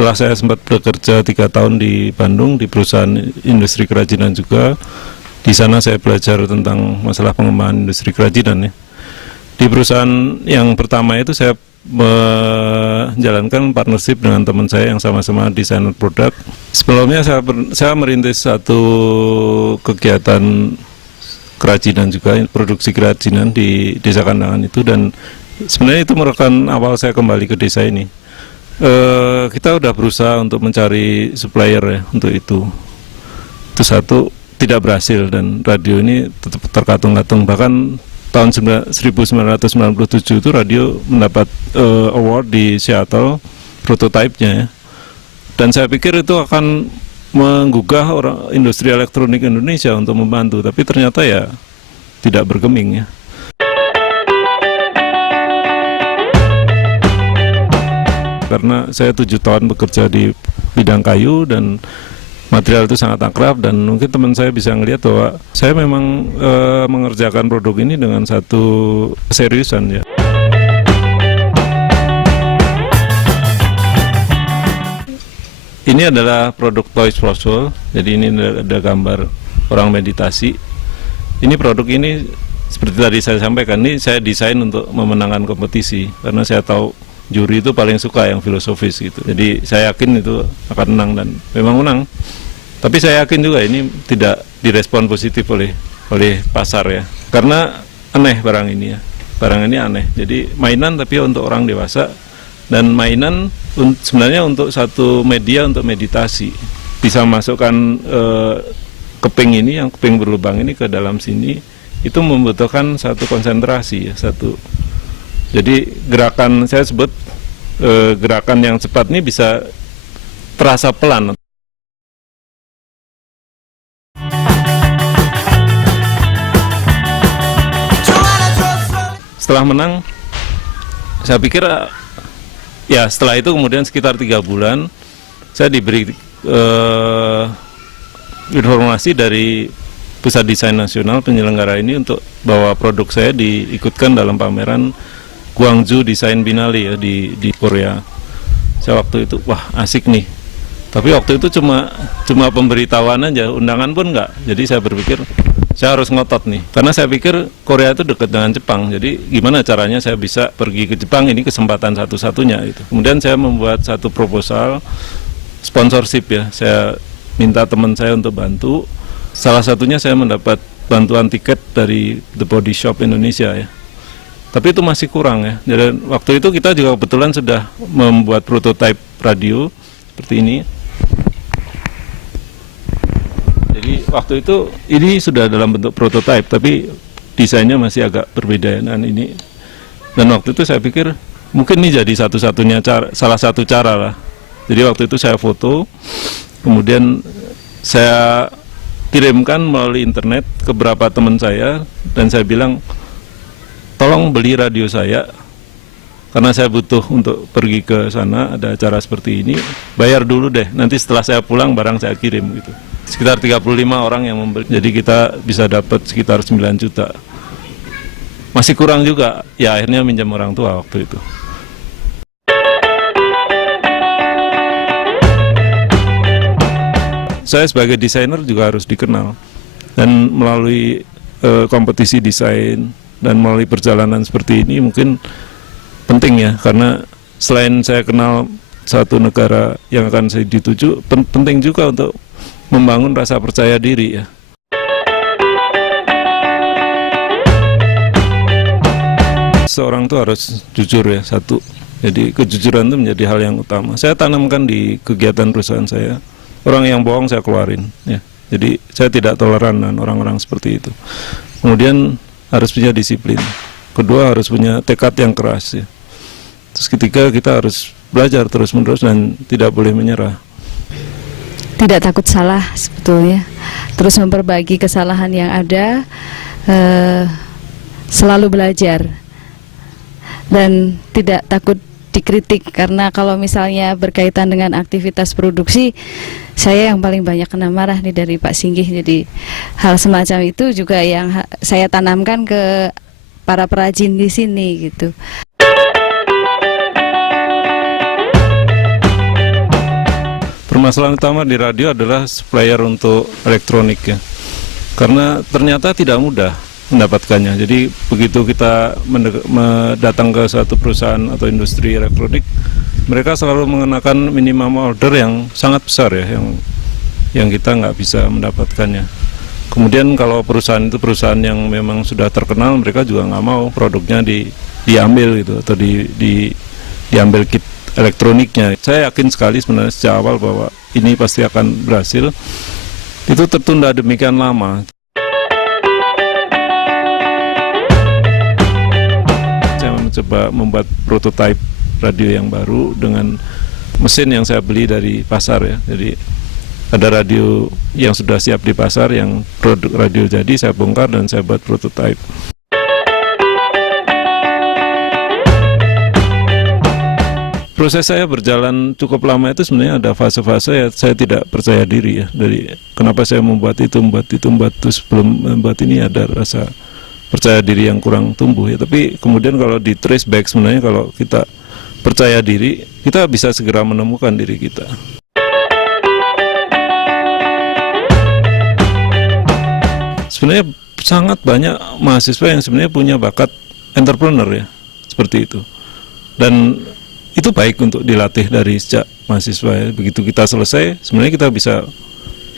setelah saya sempat bekerja 3 tahun di Bandung di perusahaan industri kerajinan juga. Di sana saya belajar tentang masalah pengembangan industri kerajinan ya. Di perusahaan yang pertama itu saya menjalankan partnership dengan teman saya yang sama-sama desainer produk. Sebelumnya saya merintis satu kegiatan kerajinan juga, produksi kerajinan di Desa Kandangan itu, dan sebenarnya itu merupakan awal saya kembali ke desa ini. Kita udah berusaha untuk mencari supplier ya untuk itu. Itu satu tidak berhasil, dan radio ini tetap terkatung-katung. Bahkan tahun 1997 itu radio mendapat award di Seattle prototipe-nya ya. Dan saya pikir itu akan menggugah industri elektronik Indonesia untuk membantu, tapi ternyata ya tidak bergeming ya. Karena saya 7 tahun bekerja di bidang kayu dan material itu sangat akrab, dan mungkin teman saya bisa ngelihat bahwa saya memang mengerjakan produk ini dengan satu keseriusan ya. Ini adalah produk Toys Floswell. Jadi ini ada gambar orang meditasi. Ini produk ini seperti tadi saya sampaikan, ini saya desain untuk memenangkan kompetisi karena saya tahu juri itu paling suka yang filosofis gitu. Jadi saya yakin itu akan menang, dan memang menang. Tapi saya yakin juga ini tidak direspon positif oleh pasar ya. Karena aneh barang ini ya. Barang ini aneh. Jadi mainan tapi untuk orang dewasa, dan mainan sebenarnya untuk satu media untuk meditasi. Bisa masukkan keping ini, yang keping berlubang ini ke dalam sini, itu membutuhkan satu konsentrasi ya, satu. Jadi gerakan saya sebut gerakan yang cepat ini bisa terasa pelan. Setelah menang, saya pikir ya setelah itu kemudian sekitar 3 bulan saya diberi informasi dari Pusat Desain Nasional penyelenggara ini untuk bahwa produk saya diikutkan dalam pameran Gwangju Design Biennale ya di Korea. Saya waktu itu wah asik nih. Tapi waktu itu cuma pemberitahuan aja, undangan pun enggak. Jadi saya berpikir saya harus ngotot nih, karena saya pikir Korea itu dekat dengan Jepang. Jadi gimana caranya saya bisa pergi ke Jepang, ini kesempatan satu-satunya itu. Kemudian saya membuat satu proposal sponsorship ya. Saya minta teman saya untuk bantu. Salah satunya saya mendapat bantuan tiket dari The Body Shop Indonesia ya. Tapi itu masih kurang ya. Jadi waktu itu kita juga kebetulan sudah membuat prototipe radio seperti ini. Jadi waktu itu ini sudah dalam bentuk prototipe, tapi desainnya masih agak berbeda dengan ini. Dan waktu itu saya pikir mungkin ini jadi salah satu cara lah. Jadi waktu itu saya foto, kemudian saya kirimkan melalui internet ke beberapa teman saya, dan saya bilang tolong beli radio saya karena saya butuh untuk pergi ke sana, ada acara seperti ini, bayar dulu deh, nanti setelah saya pulang barang saya kirim gitu. Sekitar 35 orang yang membeli, jadi kita bisa dapat sekitar 9 juta. Masih kurang juga, ya akhirnya minjam orang tua waktu itu. Saya sebagai desainer juga harus dikenal, dan melalui kompetisi desain dan melalui perjalanan seperti ini mungkin penting ya, karena selain saya kenal satu negara yang akan saya dituju, penting juga untuk membangun rasa percaya diri ya. Seorang itu harus jujur ya, satu. Jadi kejujuran itu menjadi hal yang utama. Saya tanamkan di kegiatan perusahaan saya. Orang yang bohong saya keluarin ya. Jadi saya tidak toleran dengan orang-orang seperti itu. Kemudian harus punya disiplin. Kedua harus punya tekad yang keras ya. Terus ketiga kita harus belajar terus-menerus dan tidak boleh menyerah. Tidak takut salah sebetulnya. Terus memperbaiki kesalahan yang ada, selalu belajar. Dan tidak takut dikritik, karena kalau misalnya berkaitan dengan aktivitas produksi, saya yang paling banyak kena marah nih dari Pak Singgih. Jadi hal semacam itu juga yang saya tanamkan ke para perajin di sini gitu. Permasalahan utama di radio adalah supplier untuk elektronik ya. Karena ternyata tidak mudah mendapatkannya. Jadi begitu kita datang ke suatu perusahaan atau industri elektronik, mereka selalu mengenakan minimum order yang sangat besar ya, yang kita nggak bisa mendapatkannya. Kemudian kalau perusahaan itu perusahaan yang memang sudah terkenal, mereka juga nggak mau produknya diambil gitu atau diambil kit elektroniknya. Saya yakin sekali sebenarnya sejak awal bahwa ini pasti akan berhasil. Itu tertunda demikian lama. Saya mencoba membuat prototipe radio yang baru dengan mesin yang saya beli dari pasar ya. Jadi ada radio yang sudah siap di pasar, yang produk radio jadi saya bongkar dan saya buat prototipe. Proses saya berjalan cukup lama itu sebenarnya ada fase-fase ya, saya tidak percaya diri ya. Dari kenapa saya membuat itu, terus sebelum membuat ini ada rasa percaya diri yang kurang tumbuh ya. Tapi kemudian kalau di trace back sebenarnya kalau kita percaya diri, kita bisa segera menemukan diri kita. Sebenarnya sangat banyak mahasiswa yang sebenarnya punya bakat entrepreneur ya, seperti itu. Dan itu baik untuk dilatih dari sejak mahasiswa ya. Begitu kita selesai, sebenarnya kita bisa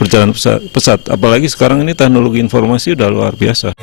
berjalan pesat. Apalagi sekarang ini teknologi informasi udah luar biasa.